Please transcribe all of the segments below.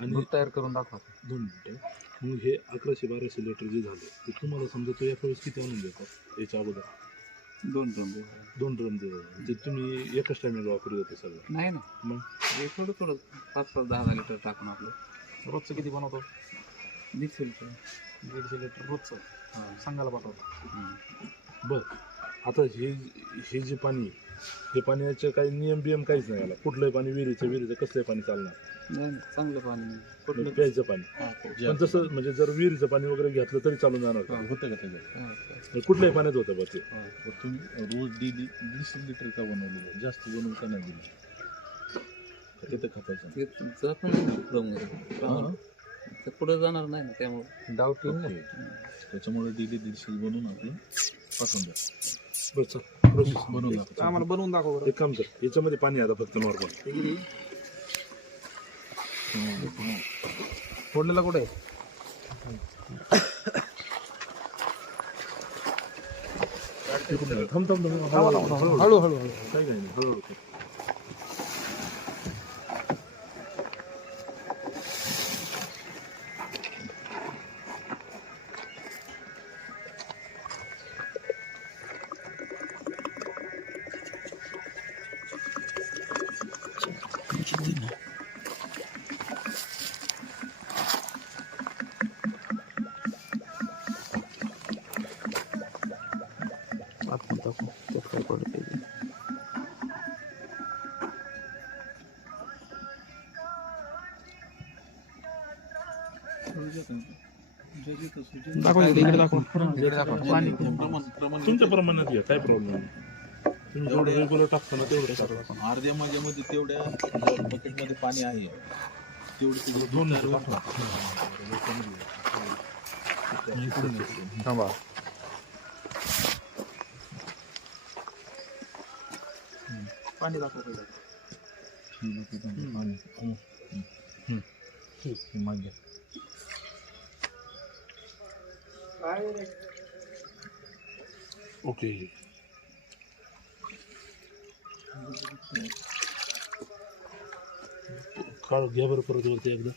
आणि दूध तयार करून दाखवा. 2 मिनिटं. मग हे 1100-1200 लिटर जे झाले ते तुम्हाला समजा तो एका वेळेस किती आणून देतात याच्या अगोदर? 2 ड्रम. 2 ड्रम ते तुम्ही एकच टायमिंगला वापरत होते सगळं? नाही ना, मग हे थोडं थोडं 5-10 लिटर टाकून आपलं. रोजचं किती बनवतो? 150 लिटर. 150 लिटर रोजचं हां. सांगायला पाठवतो. बरं, आता हे जे पाणी हे पाण्याचं काही नियम बियम काहीच नाही याला? कुठलंही पाणी विहिरीचं कसलंही पाणी चालणार? नाही चांगलं पाणी कुठलं प्यायचं पाणी. हां, पण तसं म्हणजे जर विहिरीचं पाणी वगैरे घेतलं तरी चालून जाणार का? होतं का त्याच्यात? हां. कुठल्याही पाण्यात होतं बघ ते. तर तुम्ही रोज डेली 150 लिटर का बनवलेलं? जास्त बनवून का नाही दिलं? तिथं खपायचं ते जात नाही प्रमाण. ते पुढे जाणार नाही ना, त्यामुळे डाऊट येईल ना. त्याच्यामुळे डेली 150 बनवून आपण पाठवून द्या. बरं चल, प्रोसेस बनवून दाखवा. आम्हाला बनवून दाखव बरं. एक काम कर, याच्यामध्ये पाणी आहे आता फक्त नॉर्मल. फोडलेला कुठे आहे? थांब हळू हळू काही नाही हळूहळू. दाखव इकडे दाखव. पाणी तुमच्या प्रमाणात घ्या, काही प्रॉब्लेम नाही. तुम्ही जेवढं रेग्युलर टाकता ना तेवढं टाका. अर्ध्या माझ्यामध्ये तेवढ्या बकेटमध्ये पाणी आहे तेवढं 2 लिटर टाका. थांबा. पाणी दाखव. मागे ओके. काढ घ्या बरं परत वरती एकदा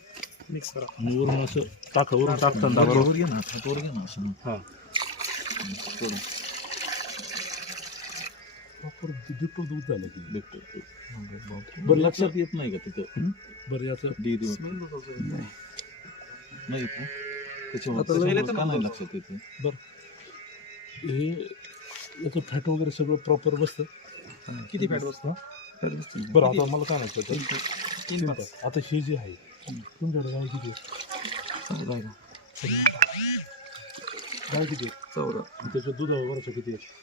मिक्स करा. आणि वरून असं टाका, वरून टाकताना वर घे ना, हातावर घे ना असं. हां थोडं दीपक दूध झालं की बघतो. बरं लक्षात येत नाही का तिथं? बरं याचं डी देऊ नाही येत ना? त्याच्यामुळे का नाही लक्षात येते? हे याचं फॅट वगैरे सगळं प्रॉपर बसतं. किती फॅट बसतो? बरं आता मला काय म्हणायचं 3 तास. आता हे जे आहे तुमच्याकडे गाय किती आहे? गाय किती आहे? 14. त्याच्या दुधावरचं किती आहे?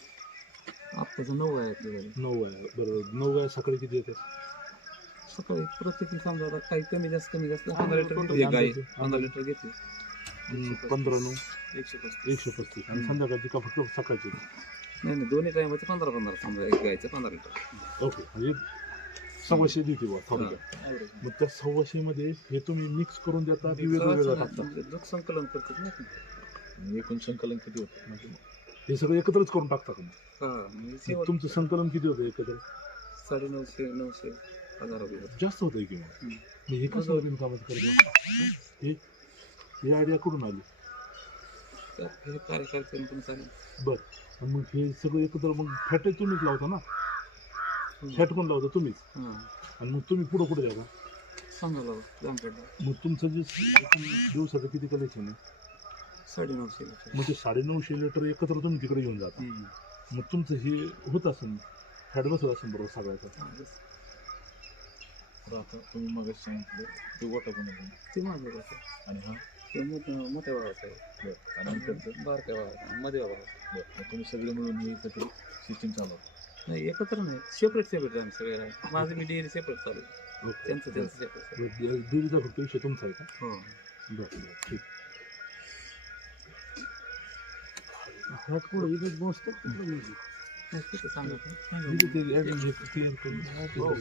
आत्ताचं 9 आहे आपल्याकडे. 9 आहे. बरं 9 गाय सकाळी किती येते? सकाळी प्रत्येकी समजा आता काही कमी जास्त 15 लिटर घेते गाई. 15 लिटर घेते. 15 9 135. 135. आणि संध्याकाळची का फक्त सकाळची? नाही दोन्ही टायमाचं 15 समजा, एक गायचं 15 लिटर. ओके, म्हणजे 125 देते बुवा थोडक्यात. मग त्या 125 मध्ये हे तुम्ही मिक्स करून देता की वेगवेगळं टाकता? दूध संकलन करतात ना. एकूण संकलन किती होतं? म्हणजे हे सगळं एकत्रच करून टाकता तुम्ही? म्हणजे मग तुमचं संकलन किती होतं एकत्र? 950 1000 रुपये. जास्त होतं की मग हे कसं बिनकामाचं करतो? ही आयडिया कुठून आली? हे कार्यकर्ते पण चालेल. बरं, मग हे सगळं एकत्र मग फॅट तुम्हीच लावता ना? फॅट कोण लावता? तुम्हीच. आणि मग तुम्ही पुढं कुठे जाता? सांगायला जामखेडला. मग तुमचं जे एकूण दिवसाचं किती कलेक्शन आहे? 950 लिटर. मग ते 950 लिटर एकत्र तुम्ही तिकडे घेऊन जाता. मग तुमचं हे होत असेल, फॅट बसत असेल बरोबर सगळ्याचं. आता तुम्ही मग सांगितलं ते गोटा कोणाचं? ते माझं होतं. आणि हा ते मोठ्या भावाचं आहे. बरं. आणि नंतरचं बारक्या भावाचं, मध्ये भावाचं. बरं. मग तुम्ही सगळे मिळून हे एकत्र सिस्टीम चालवता? नाही एकत्र नाही, सेपरेट आम्ही सगळे. माझं मी डेअरी सेपरेट चालू आहे. त्यांचं सेपरेट. डेअरीचा फक्त विषय तुमचा आहे का? हो. बरं ठीक. फॅट पुढे इथेच बसतो. सांगा. क्लिअर करून